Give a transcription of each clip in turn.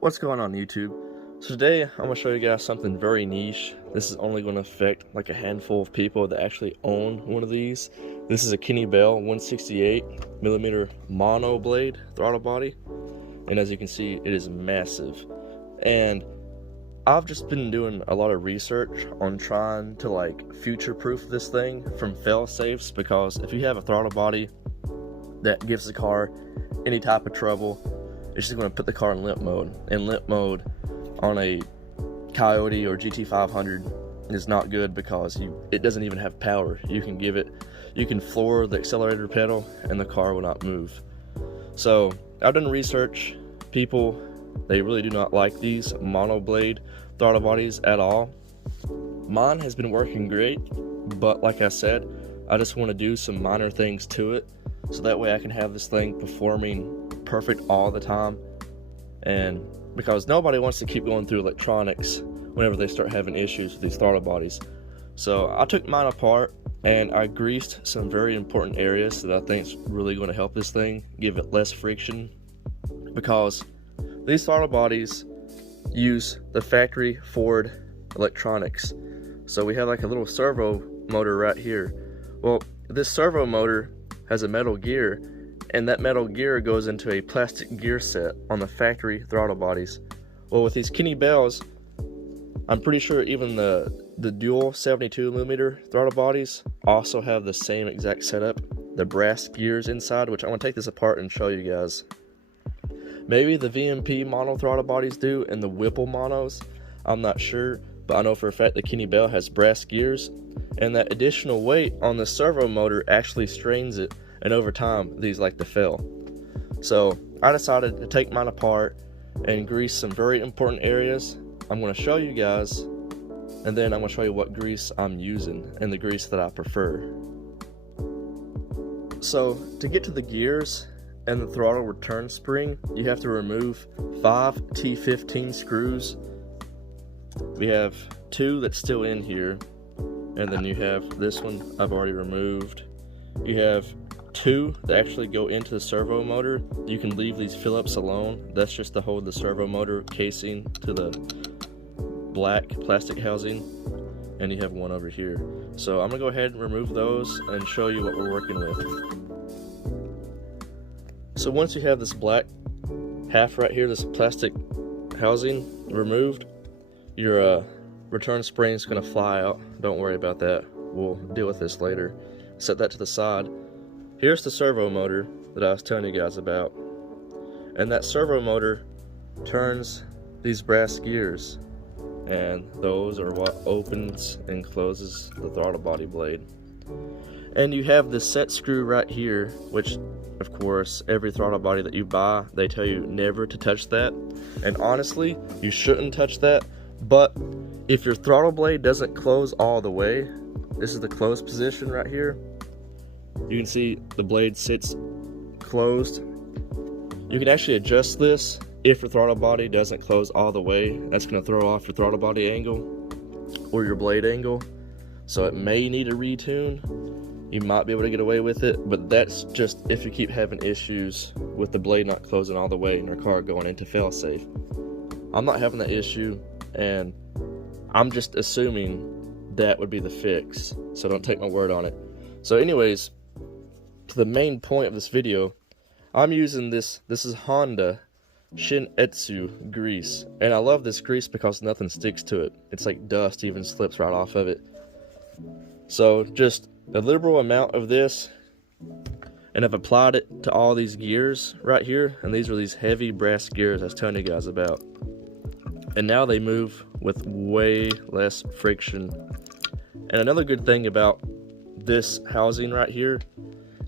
What's going on YouTube? So today I'm going to show you guys something very niche. This is only going to affect like a handful of people that actually own one of these. This is a Kennebell 168mm Monoblade throttle body, and as you can see it is massive. And I've just been doing a lot of research on trying to like future-proof this thing from fail-safes, because if you have a throttle body that gives the car any type of trouble, it's just going to put the car in limp mode. And limp mode on a Coyote or GT500 is not good, because it doesn't even have power. You can floor the accelerator pedal and the car will not move. So I've done research. People, they really do not like these monoblade throttle bodies at all. Mine has been working great, but like I said, I just want to do some minor things to it, so that way I can have this thing performing perfect all the time. And because nobody wants to keep going through electronics whenever they start having issues with these throttle bodies. So I took mine apart and I greased some very important areas that I think is really going to help this thing, give it less friction, because these throttle bodies use the factory Ford electronics. So we have like a little servo motor right here. Well, this servo motor has a metal gear, and that metal gear goes into a plastic gear set on the factory throttle bodies. Well, with these Kennebells, I'm pretty sure even the dual 72mm throttle bodies also have the same exact setup, the brass gears inside, which I'm going to take this apart and show you guys. Maybe the VMP mono throttle bodies do, and the Whipple monos, I'm not sure, but I know for a fact the Kennebell has brass gears, and that additional weight on the servo motor actually strains it, and over time these like to fail. So I decided to take mine apart and grease some very important areas. I'm going to show you guys, and then I'm going to show you what grease I'm using and the grease that I prefer. So to get to the gears and the throttle return spring, you have to remove 5 T15 screws. We have 2 that's still in here, and then you have this one I've already removed. You have 2 that actually go into the servo motor. You can leave these Phillips alone. That's just to hold the servo motor casing to the black plastic housing. And you have 1 over here. So I'm gonna go ahead and remove those and show you what we're working with. So once you have this black half right here, this plastic housing removed, your return spring is going to fly out. Don't worry about that. We'll deal with this later. Set that to the side. Here's the servo motor that I was telling you guys about. And that servo motor turns these brass gears, and those are what opens and closes the throttle body blade. And you have this set screw right here, which of course every throttle body that you buy, they tell you never to touch that. And honestly, you shouldn't touch that. But if your throttle blade doesn't close all the way, this is the closed position right here. You can see the blade sits closed. You can actually adjust this if your throttle body doesn't close all the way. That's going to throw off your throttle body angle or your blade angle. So it may need a retune. You might be able to get away with it, but that's just if you keep having issues with the blade not closing all the way and your car going into failsafe. I'm not having that issue, and I'm just assuming that would be the fix, so don't take my word on it. So anyways, to the main point of this video, I'm using this is Honda Shin-Etsu grease, and I love this grease because nothing sticks to it. It's like dust even slips right off of it. So just a liberal amount of this, and I've applied it to all these gears right here, and these are these heavy brass gears I was telling you guys about. And now they move with way less friction. And another good thing about this housing right here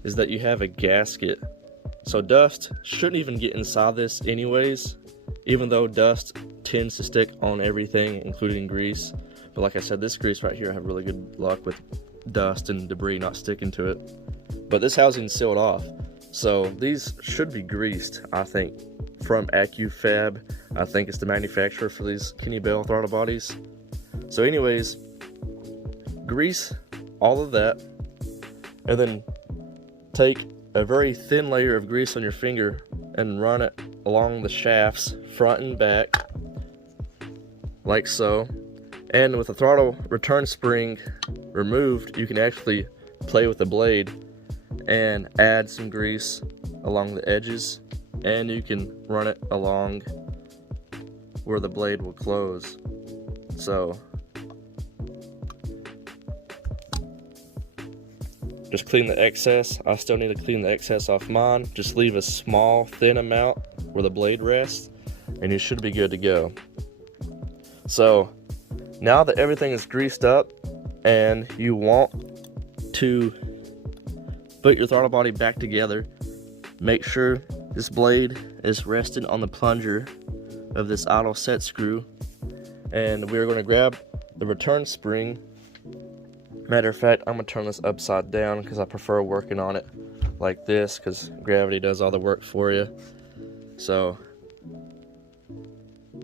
is that you have a gasket. So dust shouldn't even get inside this anyways, even though dust tends to stick on everything, including grease. But like I said, this grease right here, I have really good luck with dust and debris not sticking to it. But this housing's sealed off. So these should be greased, I think, from AccuFab. I think it's the manufacturer for these Kennebell throttle bodies. So anyways, grease all of that, and then take a very thin layer of grease on your finger and run it along the shafts, front and back, like so. And with the throttle return spring removed, you can actually play with the blade and add some grease along the edges, and you can run it along where the blade will close. So just clean the excess. I still need to clean the excess off mine. Just leave a small thin amount where the blade rests and you should be good to go. So now that everything is greased up and you want to put your throttle body back together, make sure this blade is resting on the plunger of this idle set screw, and we're going to grab the return spring. Matter of fact, I'm going to turn this upside down because I prefer working on it like this because gravity does all the work for you. So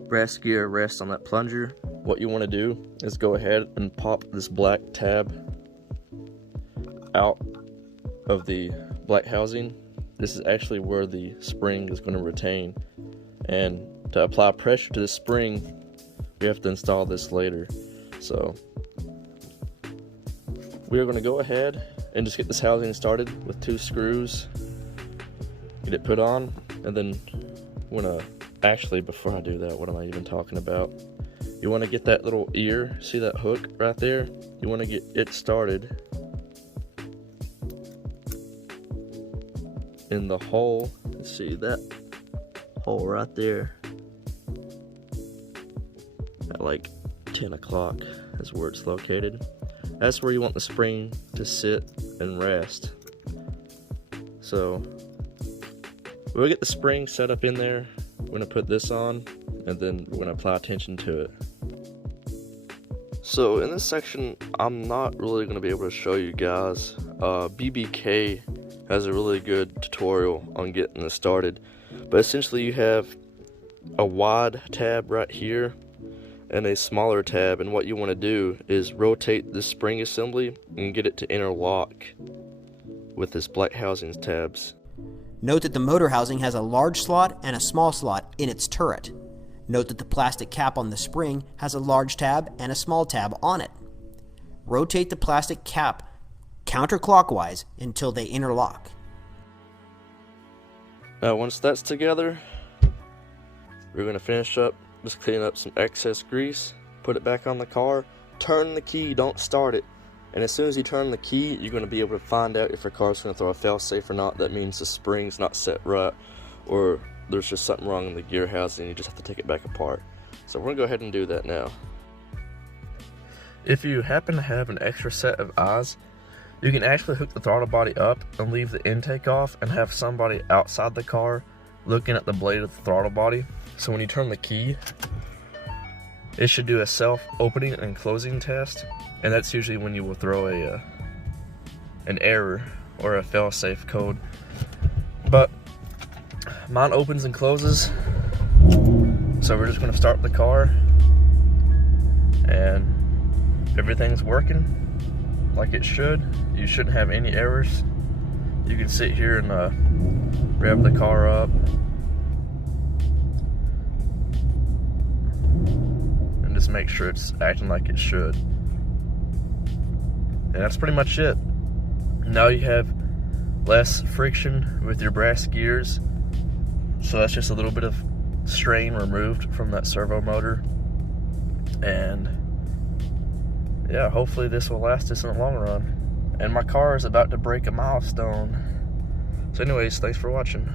brass gear rests on that plunger. What you want to do is go ahead and pop this black tab out of the black housing. This is actually where the spring is going to retain, and to apply pressure to the spring we have to install this later. So we are going to go ahead and just get this housing started with 2 screws, get it put on, and then actually before I do that, what am I even talking about? You want to get that little ear, see that hook right there? You want to get it started in the hole. Let's see, that hole right there at like 10 o'clock is where it's located. That's where you want the spring to sit and rest. So we'll get the spring set up in there. We're going to put this on, and then we're going to apply tension to it. So in this section, I'm not really going to be able to show you guys. BBK has a really good tutorial on getting this started. But essentially you have a wide tab right here and a smaller tab, and what you want to do is rotate the spring assembly and get it to interlock with this black housings tabs. Note that the motor housing has a large slot and a small slot in its turret. Note that the plastic cap on the spring has a large tab and a small tab on it. Rotate the plastic cap counterclockwise until they interlock. Now once that's together, we're going to finish up just cleaning up some excess grease, put it back on the car, turn the key, don't start it. And as soon as you turn the key, you're going to be able to find out if your car's going to throw a failsafe or not. That means the spring's not set right, or there's just something wrong in the gear housing and you just have to take it back apart. So we're going to go ahead and do that now. If you happen to have an extra set of eyes, you can actually hook the throttle body up and leave the intake off and have somebody outside the car looking at the blade of the throttle body. So when you turn the key, it should do a self-opening and closing test, and that's usually when you will throw an error or a fail-safe code. But mine opens and closes, so we're just going to start the car, and everything's working like it should. You shouldn't have any errors. You can sit here and rev the car up and just make sure it's acting like it should. And that's pretty much it. Now you have less friction with your brass gears, so that's just a little bit of strain removed from that servo motor. And yeah, hopefully this will last us in the long run. And my car is about to break a milestone. So anyways, thanks for watching.